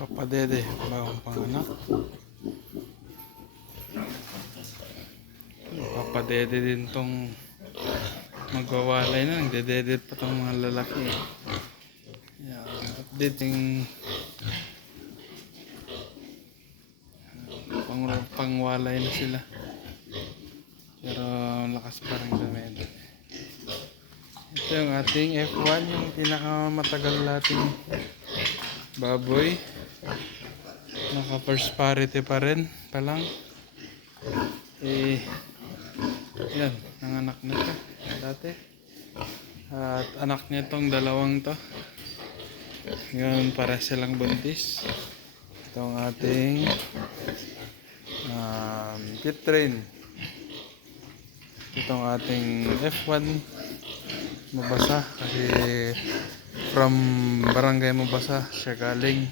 Papadede, bagong panganak. Papadede din tong magwawalay na. Nagdededed pa tong mga lalaki. Yan, updating pangwalay na sila. Pero lakas pa rin gamit. Ito yung ating F1, yung pinakamatagal nating baboy. Naka first parity pa rin palang. Yan, nanganak na siya dati. At anak niya tong dalawang to. Ngayon para silang buntis. Itong ating kit train. Itong ating F1 mabasa kasi from barangay Mabasa siya galing.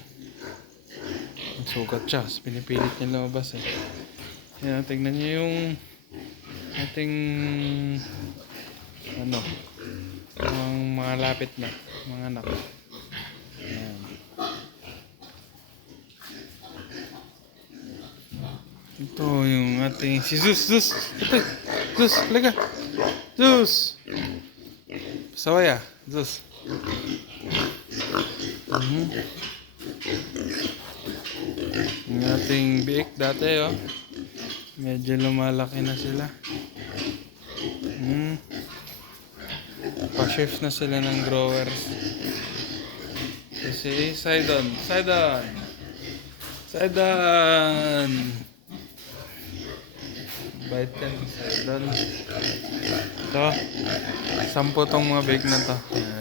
Sugat siya, pinipilit niya lumabas eh. Yan, tingnan niyo yung ating yung mga lapit na mga anak. Yan. Ito yung ating si Zeus. Ito, Zeus, laga. Zeus. Sawaya, Zeus. Yung ating biik dati oh. Medyo lumalaki na sila. Pa-shift na sila ng growers. Kasi Sidon. Bait yan, Sidon. Ito, 10 tong mga biik na to.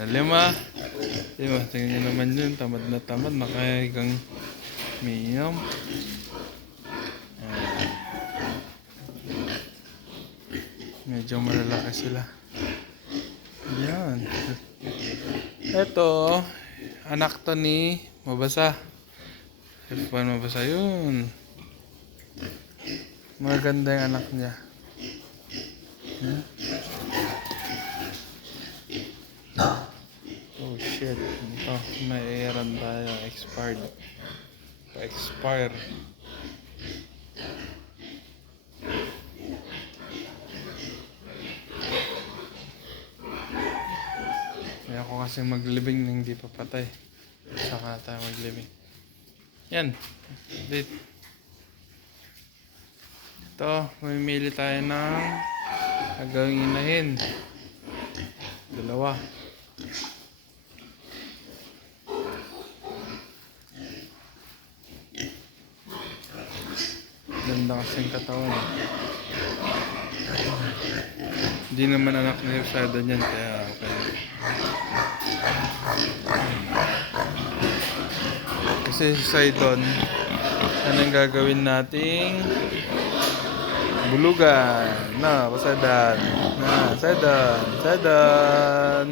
5. Tingnan nyo naman yun, tamad na tamad, makahigang minimum. Medyo malalaki sila. Yan. Ito, anak to ni Mabasa. F1 Mabasa yun. Maganda yung anak niya. Oh shit. Ito, may errand tayo. Expired. Pa-expire. Kaya ako kasi maglibing na hindi pa patay. Saka tayo maglibing. Yan. Update. Ito, mamimili tayo ng agawing inahin. 2. Ganda kasing katawan. Hindi naman anak ni Sidon yan, kaya okay. Kasi si Sidon, anong gagawin nating bulugan? Na, pasadan. Na, Sidon.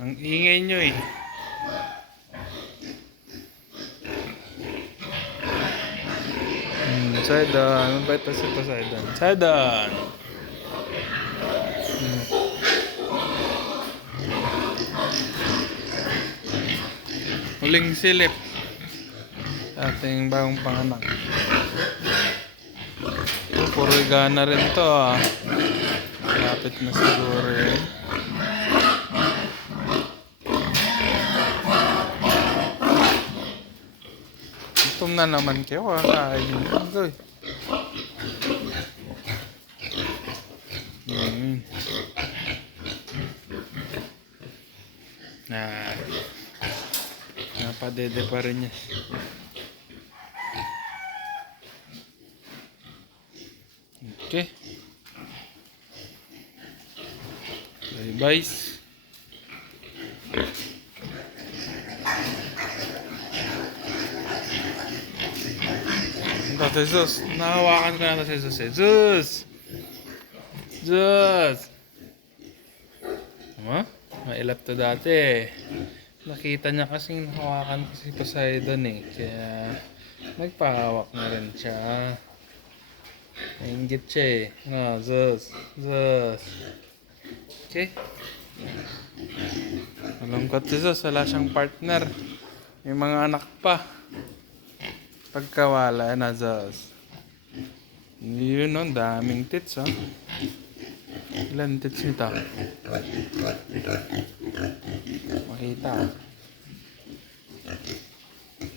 Ang ingay nyo eh. Sidon, mabait pa si Poseidon. Sidon! Huling silip. Ating bagong panganak. Puro gana rin to ah. Lapit na siguro eh. Gutom na naman kayo ah. Kain nyo. Goy. Napadede pa rin niya. Okay. Bye-bye. Ito si Zeus. Nahawakan ko na ito si Zeus eh. Zeus! Mailap to dati eh. Nakita niya kasing nahawakan ko si Poseidon eh. Kaya nagpahawak na rin siya. Nainggit siya eh. Zeus. Okay. Malungkot si Zeus, wala siyang partner. May mga anak pa. Pagkawala na Zeus. Yun no, daming tits oh. Ilan tits nito? Makita oh.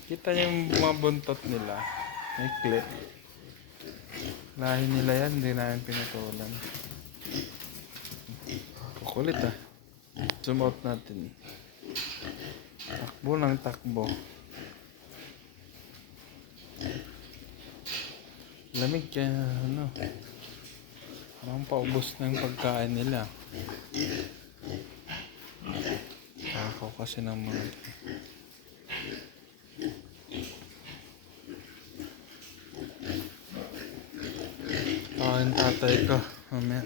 Kita niyo yung mga buntot nila. May clip. Lahi nila yan, hindi namin pinutulan. Kukulit ah. Zoom out natin. Takbo ng takbo. Lamig kaya ano. Parang paubos na yung pagkain nila. Ako kasi ng mga yung tatay ko. Mamaya.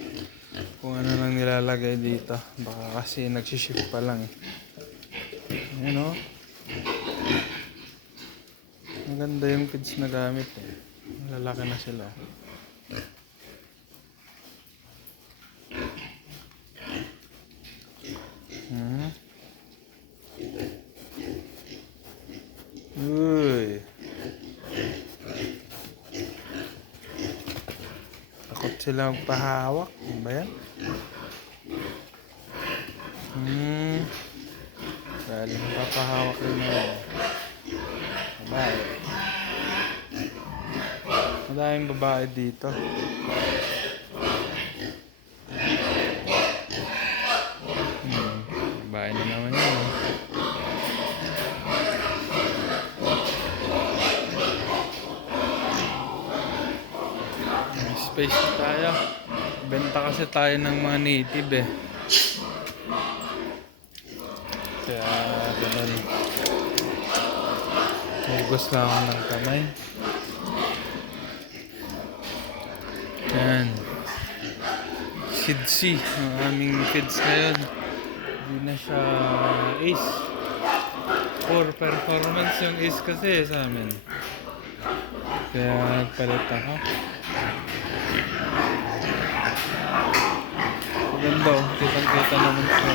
Kung ano lang nilalagay dito. Baka kasi nagsishift pa lang eh. Ayan o. Maganda yung kids na gamit eh. Lalaki na sila. Uy. Takot sila magpahawak. Ano ba yan? Dahil magpapahawak rin naman. Babae. Madaming babae dito. Babae na naman yun. May space na tayo. Benta kasi tayo ng mga native eh. Kaya ganun. Hugas lang ako ng kamay. Yan. Sidsi. Ang aming kids ngayon. Hindi na siya ace. For performance yung ace kasi sa amin. Kaya nagpalit ako. Maganda oh. Kitang-kita naman sa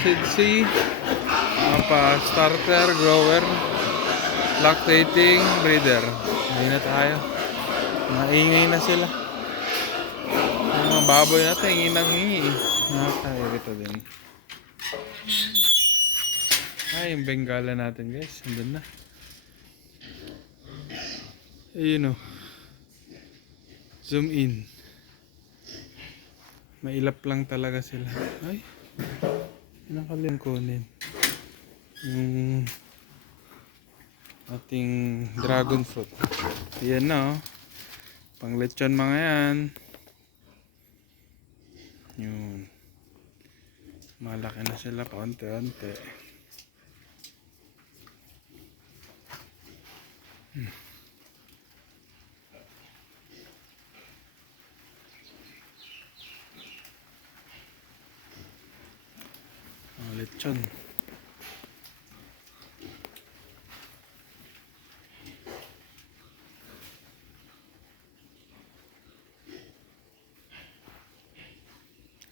Sidsi. Starter, grower, lactating, breeder. Hindi na tayo. Maingay na sila. Yung mga baboy natin, hingi ng hingi. Nakakairito din. Ay, yung Bengala natin guys. Andun na. Ayun o. Zoom in. Mailap lang talaga sila. Ay. Nakalim kunin. Yung ating dragon fruit. Yan na oh. Pang lechon mga yan. Yun. Malaki na sila paunti-unti. Lechon.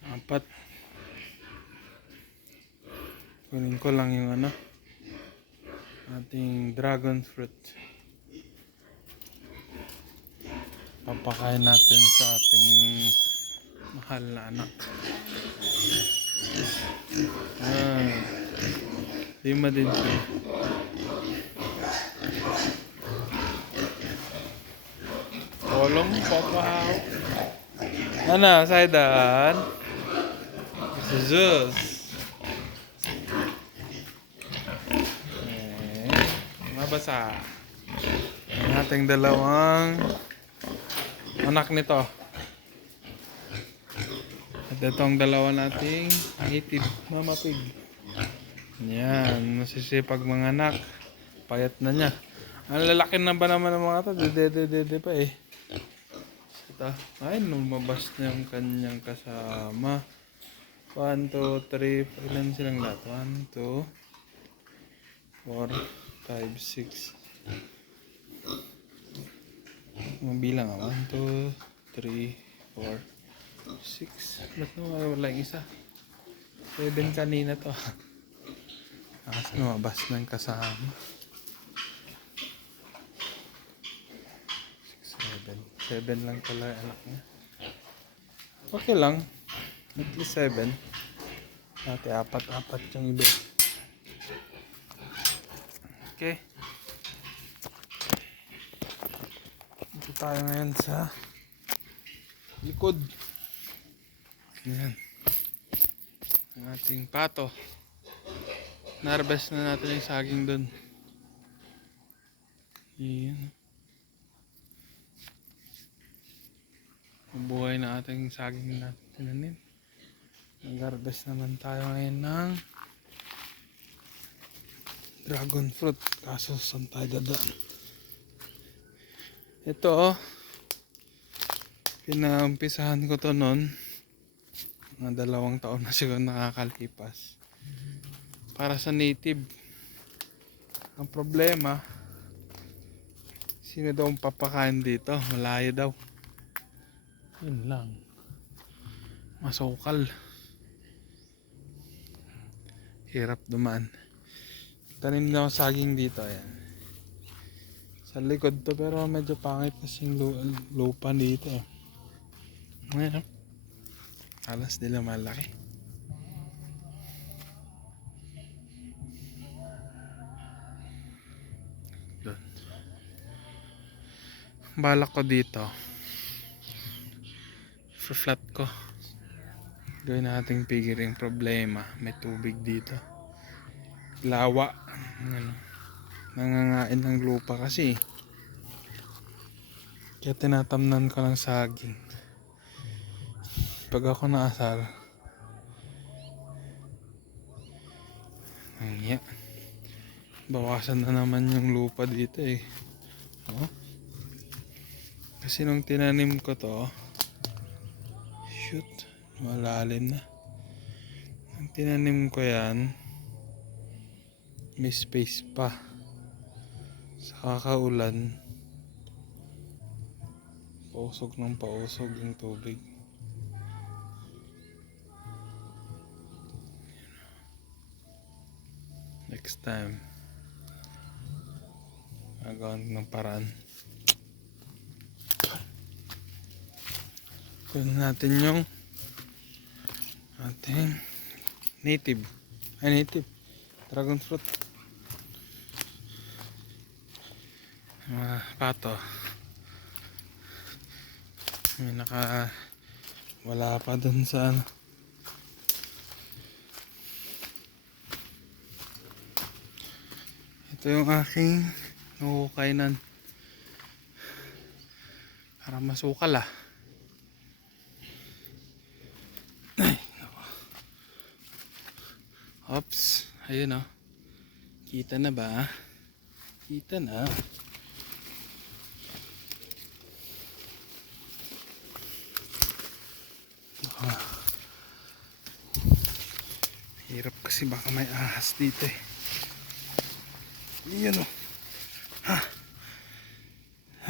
Apat. Kunin ko lang yung ano, ating dragon fruit. Papakain natin sa ating mahal na anak. Lima din siya. Kolong papahaw. Ano, Saidan? Zeus. Mabasa. Ang ating dalawang anak nito. At itong dalawa nating native mama pig. Yan, masisipag mga anak. Payat na niya. Ang lalaki na ba naman ng mga ito? Dede pa eh. Ito. Ay, lumabas na yung kanyang kasama. 1, 2, 3. Ilan silang lahat? 1, 2, 4, 5, 6, Mabilang ah. 1, 2, 3, 4, 6. Ba't nawawala yung isa? 7 kanina to. Kasi lumabas ng kasama. 7. 7 lang pala yung anak niya. Okay lang. At least 7. Dati 4 yung iba. Okay. Dito tayo ngayon sa likod. Ayan. Ang ating pato. Narvest na natin yung saging doon. Ayan. Mabuhay na ating saging na tinanim. Nag-harvest naman tayo ngayon ng dragon fruit. Kaso saan tayo dadaan? Ito oh. Pinaumpisahan ko to noon. Mga 2 taon na siguro nakakalipas. Para sa native. Ang problema, sino daw ang papakain dito? Malayo daw. Yun lang. Masukal. Hirap dumaan. Tanim na ako saging dito. Ayan. Sa likod to pero medyo pangit kasi yung lupa dito. Ayan. Alas nila malaki. Doon. Balak ko dito. Flat ko. Gawin nating pigiring problema. May tubig dito. Lawa. Ano. Nangangain ng lupa kasi. Kaya tinatamnan ko lang saging. Pag ako naasar. Ayan. Bawasan na naman yung lupa dito eh. Oh. Kasi nung tinanim ko to. Shoot. Malalim na. Nung tinanim ko yan. May space pa. Sa kakaulan. Pausog ng pausog yung tubig. Next time. Magawan ng paraan. Kunin natin yung ating native. Native. Dragon fruit. Mga pato. May wala pa dun sa ano. Ito yung aking nukukainan. Para masukal ah. Oops, ayun oh. Kita na ba? Kita na. Oh. Hirap kasi baka may ahas dito eh. Iyan oh. Ha.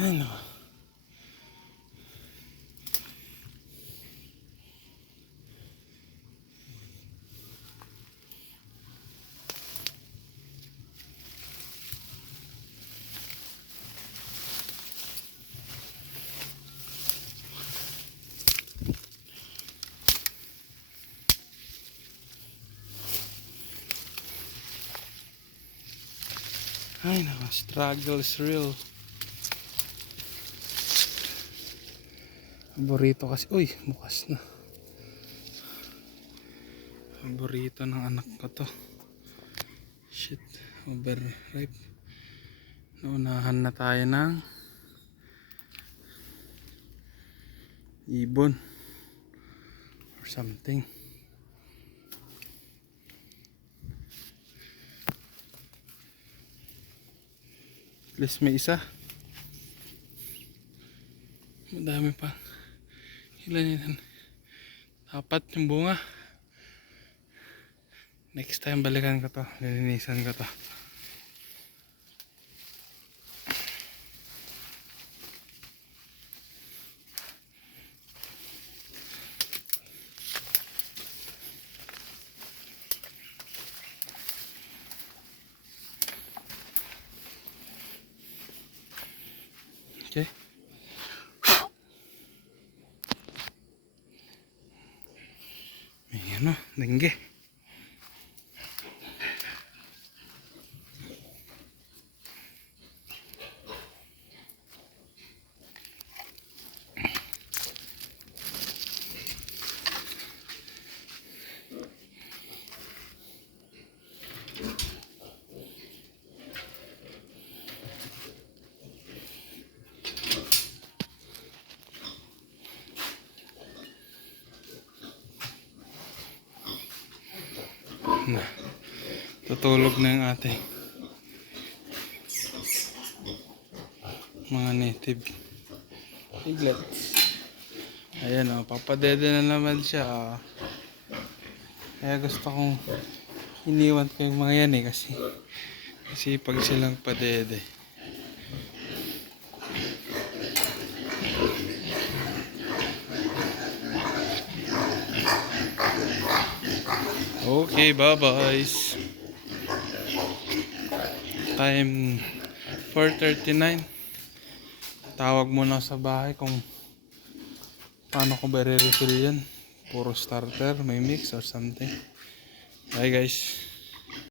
Ayun oh. Ay nako, struggle is real. Paborito kasi, uy, bukas na. Paborito ng anak ko to. Shit, overripe. Naunahan na tayo ng ibon or something. At least may isa. Madami pa. Ilan yan? 4 yung bunga. Next time balikan ko to. Lilinisan ko to. ano, dengue. Na, tutulog na yung ating mga native piglets. Ayan o, papadede na naman siya. Kaya gusto kong iniwan ko yung mga yan kasi pag silang padede. Okay, bye-bye. Time 4:39. Tawag muna sa bahay kung paano ko ba re-refill yan. Puro starter, may mix or something. Bye guys.